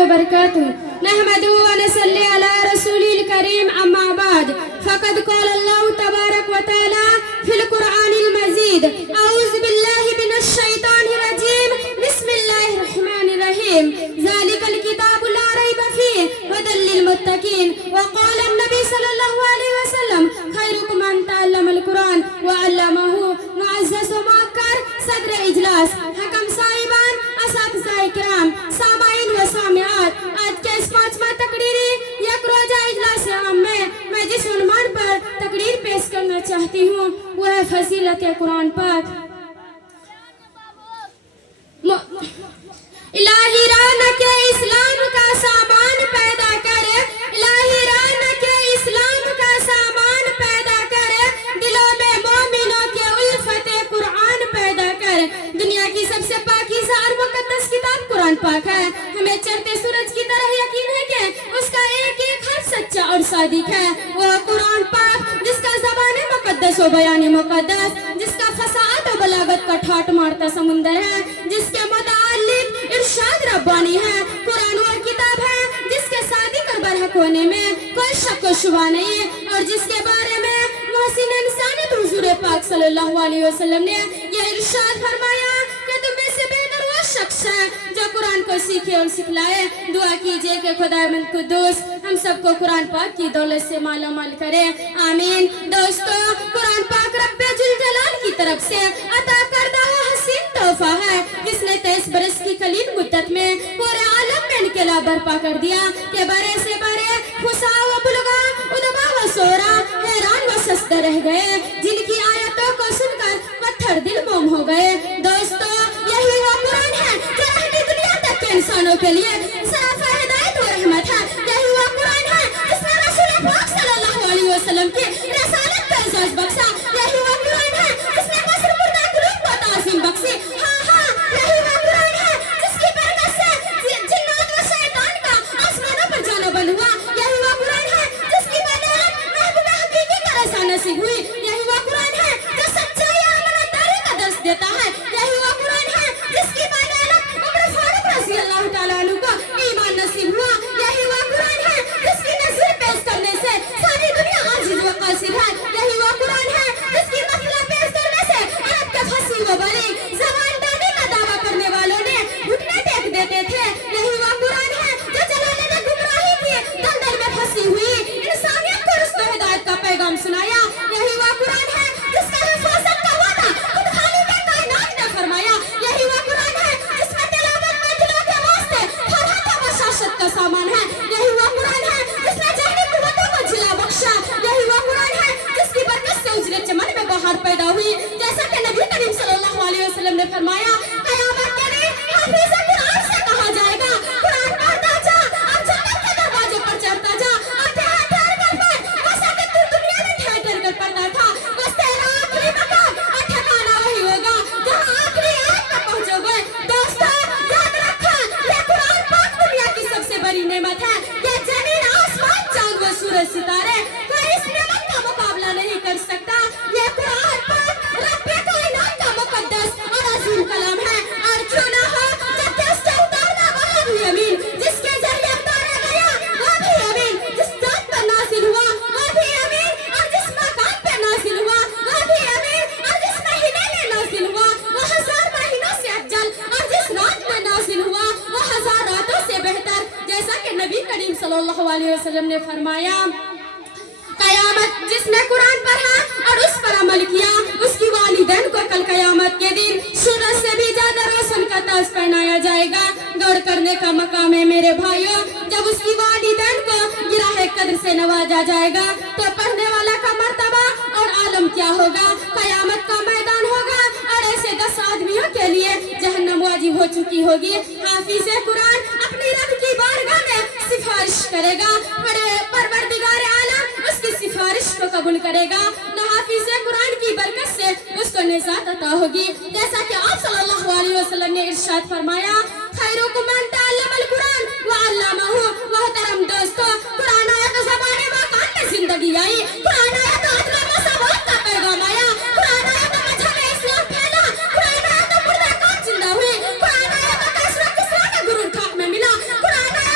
وبركاته نحمده ونصلي على رسوله الكريم أما بعد فقد قال الله تبارك وتعالى في القرآن المجيد أعوذ بالله من الشيطان الرجيم بسم الله الرحمن الرحيم ذلك الكتاب لا ريب فيه هدى للمتقين وقال النبي صلى الله عليه وسلم خيركم من تعلم القرآن وعلمه معزز و معکر صدر اجلاس حکم صاحبان اساتذہ اکرام سامعین و سامعات آج کے اس 5واں تقریری یک روزہ اجلاس عام میں جس عنوان پر تقریر پیش کرنا چاہتی ہوں وہ ہے فضیلت قرآن پاک الہی ران کے اسلام کا سامان پیدا کرے الہی ران کے اسلام کا سامان پیدا کرے دلوں میں مومنوں کے الفت قرآن پیدا کر دنیا کی سب سے پاکیزہ اور مقدس کتاب قرآن پاک ہے ہمیں چڑھتے سورج کی طرح یقین ہے کہ اس کا ایک ایک حرف سچا اور صادق ہے وہ قرآن پاک جس کا زبان مقدس و بیان مقدس جس کا فصاحت و بلاغت کا ٹھاٹ مارتا سمندر ہے جس کے متعلق ارشاد ربانی ہے قرآن وہ کتاب ہے جس کے صادق اور برحق ہونے میں کوئی شک و شبہ نہیں ہے اور جس کے بارے میں محسن انسانیت حضور پاک صلی اللہ علیہ وسلم نے یہ ارشاد فرمایا کہ تم میں سے بہتر وہ شخص ہے جو قرآن کو سیکھے اور سکھلائے دعا کیجئے کہ خداوند قدوس ہم سب کو قرآن پاک کی دولت سے مالا مال کرے آمین دوستو قرآن پاک رب جلال کی طرف سے عطا کردہ وہ حسین تحفہ ہے جس نے 23 برس کی قلیل مدت میں پورے عالم میں انقلاب برپا کر دیا کہ برے سے برے فصاح و بلغا ادبا و سورا حیران و سستے رہ گئے جن کی آیتوں کو سن کر پتھر دل موم ہو گئے دوستو یہی وہ قرآن ہے جو رہتی دنیا تک کے انسانوں کے لیے صرف ہدایت و رحمت ہے یہی وہ قرآن ہے جس نے رسول پاک صلی اللہ علیہ وسلم کی رسالت پر اعزاز بخشا یہی وہ قرآن ہے جس نے مصر مردہ قلوب کو تعظیم بخشی ہاں یہی وہ قرآن ہے جس کی برکت سے جنات و شیطان کا آسمانوں پر جانا بند ہوا یہی وہ قرآن ہے جس کی بدولت محبوب حقیقی کا رسا نصیب ہوئی یہی وہ قرآن ہے جو سچائی اور امانتداری کا درس دیتا ہے یہی وہ قرآن ہے جس کی بدولت عمر فاروق رضی اللہ تعالیٰ عنہ کو ایمان نصیب ہوا یہی وہ قرآن ہے جس کی نظر پیش کرنے سے ساری دنیا عاجز و قاصر ہے یہی وہ قرآن ہے جس کی مسئلہ پیش کرنے سے عرب کے پھنسی و بلی زبان دانی کا دعویٰ کرنے والوں نے گھٹنے ٹیک دیتے تھے یہی وہ قرآن ہے جو جلانے نے گمراہی کی دلدل میں پھنسی ہوئی انسانیت کو رشد و ہدایت کا پیغام سنایا یہی وہ قرآن ہے جس کا حفاظت کا وعدہ خود خالق کائنات نے فرمایا یہی وہ قرآن ہے جس میں تلاوت میں دلوں کے واسطے فرحت و بشاشت کا سامان ہے یہی وہ قرآن ہے جس نے ذہنی قوتوں کو جلا بخشا یہی وہ قرآن ہے جس کی برکت سے اجرے چمن میں بہار پیدا ہوئی جیسا کہ نبی کریم صلی اللہ علیہ وسلم نے فرمایا قیامت کے دن حافظ قرآن سے کہا جائے گا قرآن پڑھتا جا اب جنت کے دروازوں پر چڑھتا جا اب ٹھہر ٹھہر کر پڑھ ویسا کہ تو دنیا میں ٹھہر ٹھہر کر پڑھتا تھا بس تیرا آخری مقام اور ٹھکانا وہی ہوگا جہاں آخری آیت تک پہنچو گے دوستو یاد رکھا یہ قرآن پاک دنیا کی سب سے بڑی نعمت ہے یہ زمین آسمان چاند و سورج ستارے کوئی اس نعمت کا مقابلہ نہیں کر سکتا یہ قرآن پاک رب کائنات کا مقدس اور عظیم کلام ہے اور کیوں نہ ہو جب دست سے اتارنا وہ بھی امین جس کے ذریعے اتارا گیا وہ بھی امین جس ذات پر نازل ہوا وہ بھی امین اور جس مقام پہ نازل ہوا وہ بھی امین اور جس مہینے میں نازل ہوا وہ 1000 مہینوں سے افضل اور جس رات میں نازل ہوا وہ 1000 راتوں سے بہتر جیسا کہ نبی کریم صلی اللہ علیہ وسلم نے فرمایا قیامت جس نے قرآن پڑھا اور اس پر عمل کیا اس کی والدین کو کل قیامت کے دن سورج سے بھی زیادہ روشن کا تاج پہنایا جائے گا غور کرنے کا مقام ہے میرے بھائیوں جب اس کی والدین کو گراہ قدر سے نوازا جائے گا تو پڑھنے والا کا مرتبہ اور عالم کیا ہوگا قیامت کا میدان ہوگا اور ایسے 10 آدمیوں کے لیے جہنم واجب ہو چکی ہوگی حافظ قرآن اپنی رب کی بارگاہ میں سفارش کرے گا پروردگار عالم اس کی سفارش کو قبول کرے گا نہ حافظ قرآن کی برکت سے اس کو نجات عطا ہوگی جیسا کہ آپ صلی اللہ علیہ وسلم نے ارشاد فرمایا خیرکم من تعلم القرآن وعلمہ محترم دوستو قرآن آیا تو زبان واقعات میں زندگی آئی قرآن آیا تو عدل و مساوات کا پیغام آیا قرآن آیا تو مذہب اسلام پھیلا قرآن آیا تو مردہ کام زندہ ہوئے قرآن آیا تو کسرا کا غرور خاک میں ملا قرآن آیا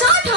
60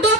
2